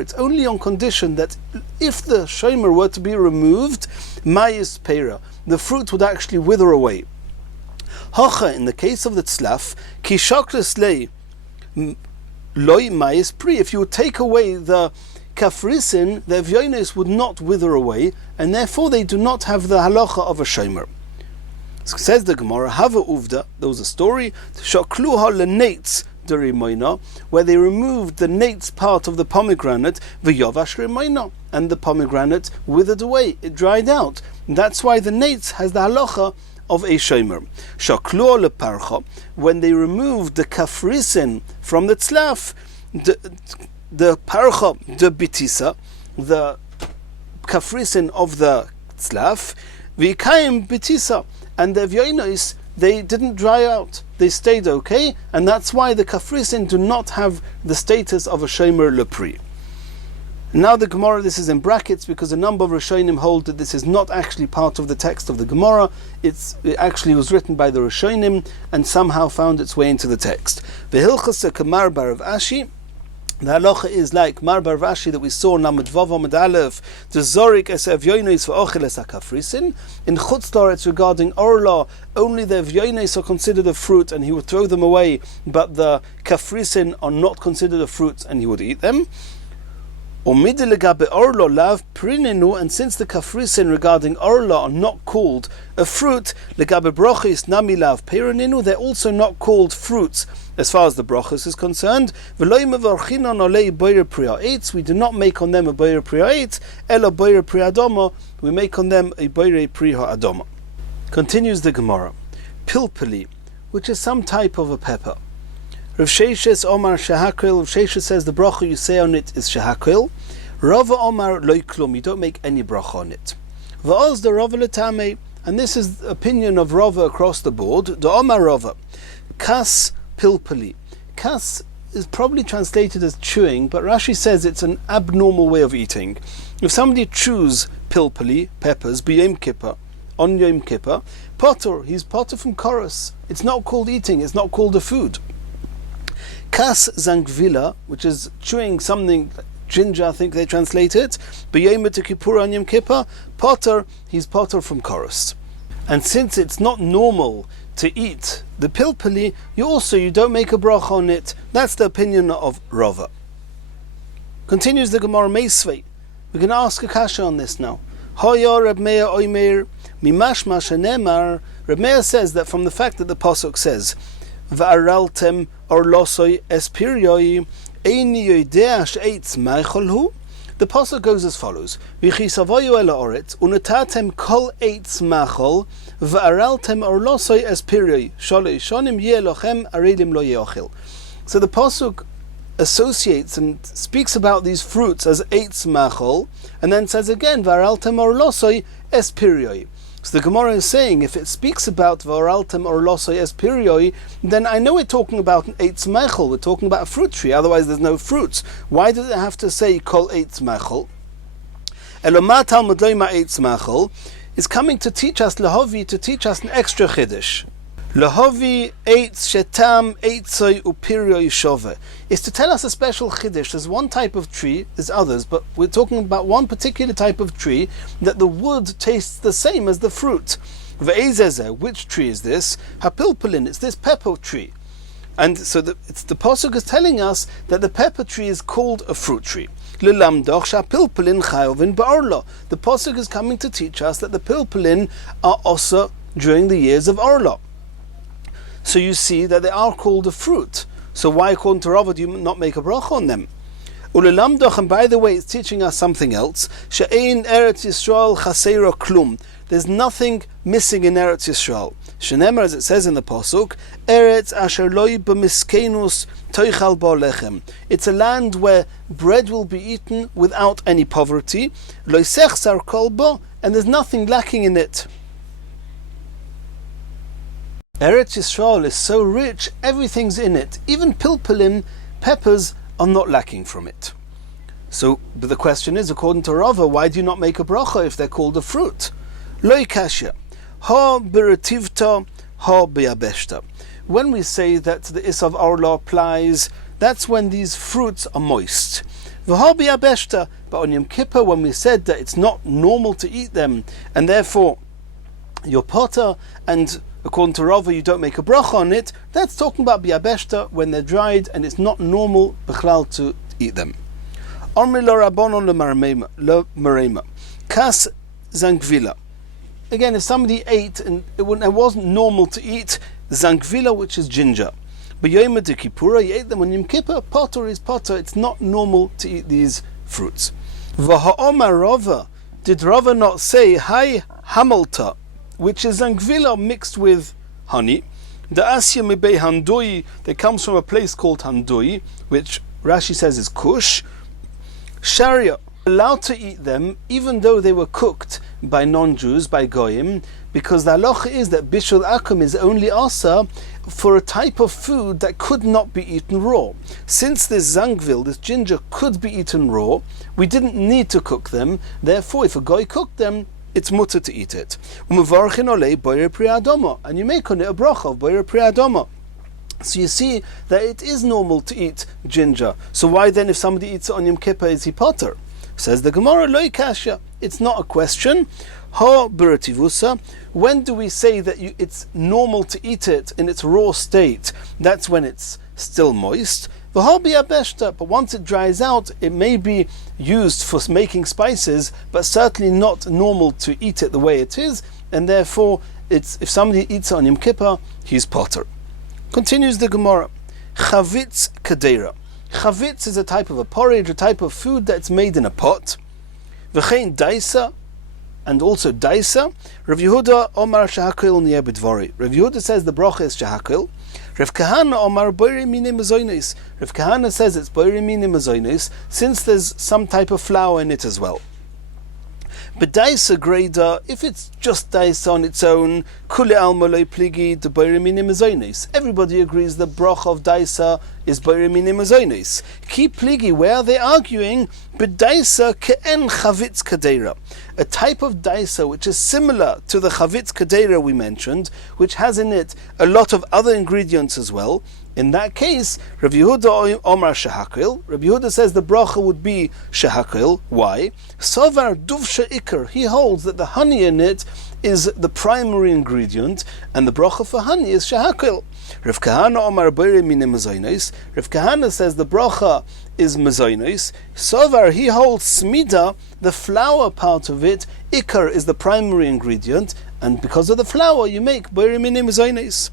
It's only on condition that if the shomer were to be removed, mayis pera, the fruit would actually wither away. Hacha, in the case of the tzlaf, ki shakles lei loy mayis pri. If you would take away the kafrisin, the evyonis would not wither away, and therefore they do not have the halacha of a shomer. Says the Gemara, Hava Uvda, there was a story, Shakluha lenates derimoina, where they removed the nates part of the pomegranate, v'yovash remoina, and the pomegranate withered away, it dried out. And that's why the nates has the halacha of a shomer. Shakluha leparcha, when they removed the kafrisin from the tzlaf, the parcha, the bitisa, the kafrisin of the tzlaf, v'ikayim bitisa, and the evyonos, they didn't dry out, they stayed okay, and that's why the kafrisin do not have the status of a shomer lepri. Now the Gemara, this is in brackets because a number of Rishonim hold that this is not actually part of the text of the Gemara. It actually was written by the Rishonim and somehow found its way into the text. V'hilchasa kamar bar Rav Ashi. The halacha is like Mar bar Rav Ashi that we saw in Lamed Vav Amud Aleph, the Zorik es Evyonos v'ochel es hakafrisin. In Chutz La'aretz regarding Orla, only the Evyonos are considered a fruit and he would throw them away, but the kafrisin are not considered a fruit and he would eat them. And since the kafrisin regarding orla are not called a fruit, they're also not called fruits as far as the brachos is concerned. We do not make on them a boire priya ela boire priya adoma, we make on them a boire priya adoma. Continues the Gemara. Pilpuli, which is some type of a pepper. Rav Sheshes Omar Shehakil. Rav Sheshes says the bracha you say on it is Shehakil. Rava Omar Loi Klum, you don't make any bracha on it. Va'oz the Rava Letame, and this is the opinion of Rava across the board. The Omar Rava, Kas Pilpuli. Kas is probably translated as chewing, but Rashi says it's an abnormal way of eating. If somebody chews pilpuli, peppers, b'yom kippur, on Yom Kippur, potter, he's potter from chorus. It's not called eating, it's not called a food. Kas zangvila, which is chewing something, ginger I think they translate it, b'yom kippur on Yom Kippur, potter, he's potter from chorus. And since it's not normal to eat the pilpuli, you don't make a bracha on it. That's the opinion of Rava. Continues the Gemara Meisvei. We're going to ask a kasha on this now. Hoya Reb Meir Oimer Mimashma Shenemar. Reb Meir says that from the fact that the pasuk says Va'araltem orlosoi espirioi eini yodea she'etz ma'icholhu. The pasuk goes as follows: V'chisavoyu el ha'oretz unatatem kol eitz ma'chol va'araltem orlosoi espirioi sholei shonim yeh lochem aredim lo yeochil. So the pasuk associates and speaks about these fruits as eitz ma'chol, and then says again va'araltem orlosoi espirioi. So the Gemara is saying, if it speaks about v'araltem orlosoi espirioi, then I know we're talking about an eitz ma'chol. We're talking about a fruit tree. Otherwise, there's no fruits. Why does it have to say kol eitz ma'chol? Eloma talmud loima eitz ma'chol is coming to teach us lahovi, to teach us an extra chiddush. Lahovi eitz shetam eitzoi upirioi shove is to tell us a special chiddush. There's one type of tree, there's others, but we're talking about one particular type of tree that the wood tastes the same as the fruit. Ve'ezezeh, which tree is this? Hapilpulin, it's this pepper tree. And so the pasuk is telling us that the pepper tree is called a fruit tree. The pasuk is coming to teach us that the pilpulin are also during the years of Orla. So you see that they are called a fruit. So why, according to Rava, do you not make a bracha on them? And by the way, it's teaching us something else. She'ein Eretz Yisrael chaseira klum. There's nothing missing in Eretz Yisrael. Shenemar, as it says in the pasuk, Eretz asher loi b'miskenus toichal bo lechem. It's a land where bread will be eaten without any poverty. Loi sechsar kol bo, and there's nothing lacking in it. Eretz Yisrael is so rich, everything's in it. Even pilpulin, peppers, are not lacking from it. So, but the question is, according to Rava, why do you not make a bracha if they're called a fruit? Loi kasha, ha b'retivta, ha b'yabeshta. When we say that the Isav Orla applies, that's when these fruits are moist. V'ha b'yabeshta, but on Yom Kippur, when we said that it's not normal to eat them, and therefore you're potter, and according to Rava, you don't make a bracha on it, that's talking about biyabeshta, when they're dried and it's not normal b'chlal to eat them. Omri lo rabbonon lo marema. Kas zangvila. Again, if somebody ate and it wasn't normal to eat zangvila, which is ginger, but Yom Kippur, you ate them on Yom Kippur, potter is potter, it's not normal to eat these fruits. V'ha'omar Rava, did Rava not say, Hai hamalta, which is zangvila mixed with honey? The asya mibei handoi, that comes from a place called handoi, which Rashi says is kush. Sharia, allowed to eat them even though they were cooked by non-Jews, by Goyim, because the halacha is that bishul akum is only asa for a type of food that could not be eaten raw. Since this zangvil, this ginger, could be eaten raw, we didn't need to cook them. Therefore, if a goy cooked them, it's mutter to eat it. And you make on it a bracha of boyer priadoma. So you see that it is normal to eat ginger. So why then, if somebody eats it on Yom Kippur, is he potter? Says the Gemara, loy kasha. It's not a question. Ha berativusa. When do we say that it's normal to eat it in its raw state? That's when it's still moist. But once it dries out, it may be used for making spices, but certainly not normal to eat it the way it is, and therefore, if somebody eats it on Yom Kippur, he's potter. Continues the Gemara. Chavitz kadera. Chavitz is a type of a porridge, a type of food that's made in a pot. V'chein daisa, and also daisa. Rav Yehuda Omar shahakil niyeh b'dvari. Rav Yehuda says the bracha is shahakil. Rav Kahana Omar boire mine mazoinis. Rav Kahana says it's boire mine mazoinis, since there's some type of flour in it as well. But daisa greda, if it's just daisa on its own, kule alma loy pligi de boire mine mazoinis. Everybody agrees the bracha of daisa is boire mine mazoinis. Ki pligi, where are they arguing? But daisa ke'en chavitz kadera. A type of daisa which is similar to the chavitz kadera we mentioned, which has in it a lot of other ingredients as well. In that case, Rav Yehuda Omar shahakil. Rav Yehuda says the bracha would be shahakil. Why? Sovar duvsha ikar. He holds that the honey in it is the primary ingredient, and the bracha for honey is shahakil. Rav Kahana Omar boire mine mazoinos. Rav Kahana says the bracha is mazoinos. Sovar, he holds smida, the flour part of it. Ikar is the primary ingredient, and because of the flour you make boire mine mazoinos.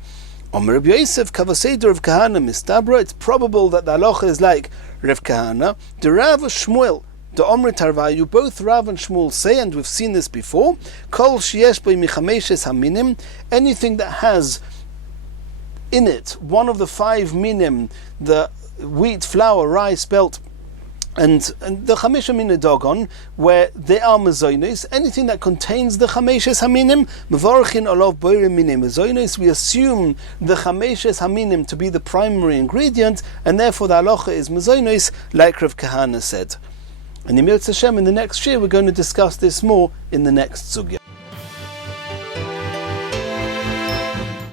Rabbi Yosef Kavaseder of Kahana Mistabra. It's probable that the halacha is like Rav Kahana. The Rav Shmuel, the Omri Tarvayu, both Rav and Shmuel say, and we've seen this before, Kol sheyesh bo michameshes haminim, anything that has in it one of the 5 minim, the wheat, flour, rye, spelt, and the Chamesha Mina Dogon, where they are mazoinos, anything that contains the Chameshes Haminim, Mevarchin Olav Boire Minim mazoinos, we assume the Chameshes Haminim to be the primary ingredient, and therefore the halacha is mazoinos, like Rav Kahana said. And in the next year we're going to discuss this more in the next sugya.